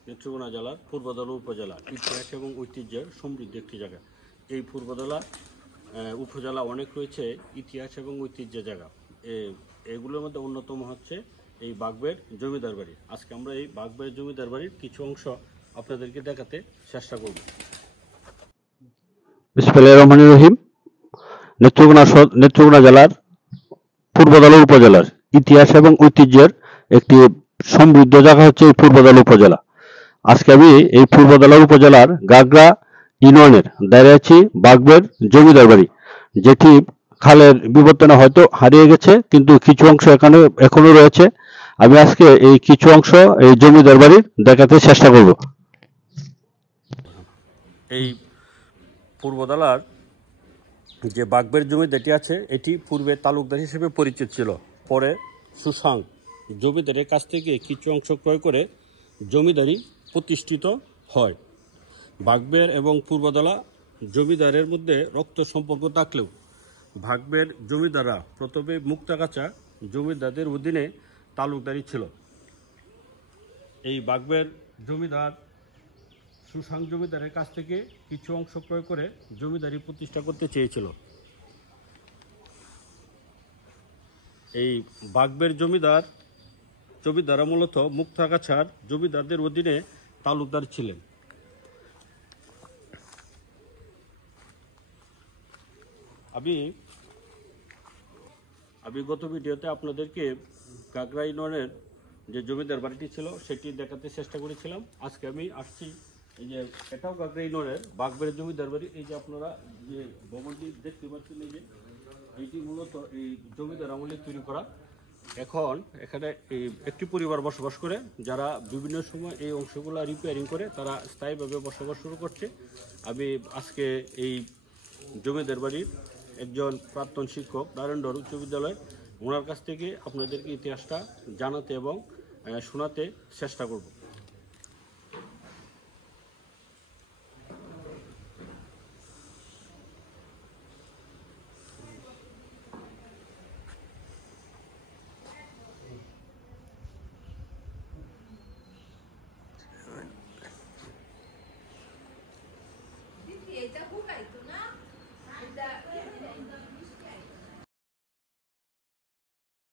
নেত্রকোনা জেলার পূর্বধলা উপজেলা ইতিহাস এবং ঐতিহ্যের সমৃদ্ধ একটি জায়গা। এই পূর্বধলা উপজেলা অনেক রয়েছে ইতিহাস এবং ঐতিহ্যের জায়গা। এগুলোর মধ্যে অন্যতম হচ্ছে এই বাগবের জমিদার বাড়ি। আজকে আমরা এই বাগবের জমিদার বাড়ির কিছু অংশ আপনাদেরকে দেখাতে চেষ্টা করব। বিসমিল্লাহির রহমানির রহিম। নেত্রকোনা জেলার পূর্বধলা উপজেলার ইতিহাস এবং ঐতিহ্যের একটি সমৃদ্ধ জায়গা হচ্ছে এই পূর্বধলা উপজেলা। আজকে আমি এই পূর্বধলা উপজেলার গাগরা ইউনিয়নের দাঁড়িয়ে আছি বাগবের জমিদার বাড়ি, যেটি খালের বিবর্তনে হয়তো হারিয়ে গেছে, কিন্তু কিছু অংশ এখনো রয়েছে। আমি আজকে এই কিছু অংশ এই জমিদার বাড়ির দেখাতে চেষ্টা করব। এই পূর্বধলার যে বাগবের জমিদারটি আছে এটি পূর্বে তালুকদার হিসেবে পরিচিত ছিল। পরে সুসাং জমিদারের কাছ থেকে কিছু অংশ ক্রয় করে জমিদারি প্রতিষ্ঠিত হয়। বাগবের এবং পূর্বধলা জমিদারের মধ্যে রক্ত সম্পর্ক থাকলেও বাগবের জমিদাররা প্রথমে মুক্তাগাছা জমিদারদের অধীনে তালুকদারি ছিল। এই বাগবের জমিদার সুসাং জমিদারের কাছ থেকে কিছু অংশ ক্রয় করে জমিদারি প্রতিষ্ঠা করতে চেয়েছিল। এই বাগবের জমিদাররা মূলত মুক্তাগাছার জমিদারদের অধীনে তালুকদার ছিলেন। আমি গত ভিডিওতে আপনাদেরকে গাগরা ইউনিয়নের যে জমিদার বাড়িটি ছিল সেটি দেখাতে চেষ্টা করেছিলাম। আজকে আমি আসছি এই যে এটাও গাগরা ইউনিয়নের বাগবের জমিদার বাড়ি। এই যে আপনারা যে ভবনটি দেখতে পাচ্ছেন, এই যে এইটি মূলত এই জমিদার আমলে তৈরি করা। এখন এখানে এই একটি পরিবার বসবাস করে, যারা বিভিন্ন সময় এই অংশগুলো রিপেয়ারিং করে তারা স্থায়ীভাবে বসবাস শুরু করছে। আমি আজকে এই জমিদার বাড়ির একজন প্রাক্তন শিক্ষক নারায়ণগড় উচ্চ বিদ্যালয়, ওনার কাছ থেকে আপনাদেরকে ইতিহাসটা জানাতে এবং শোনাতে চেষ্টা করব।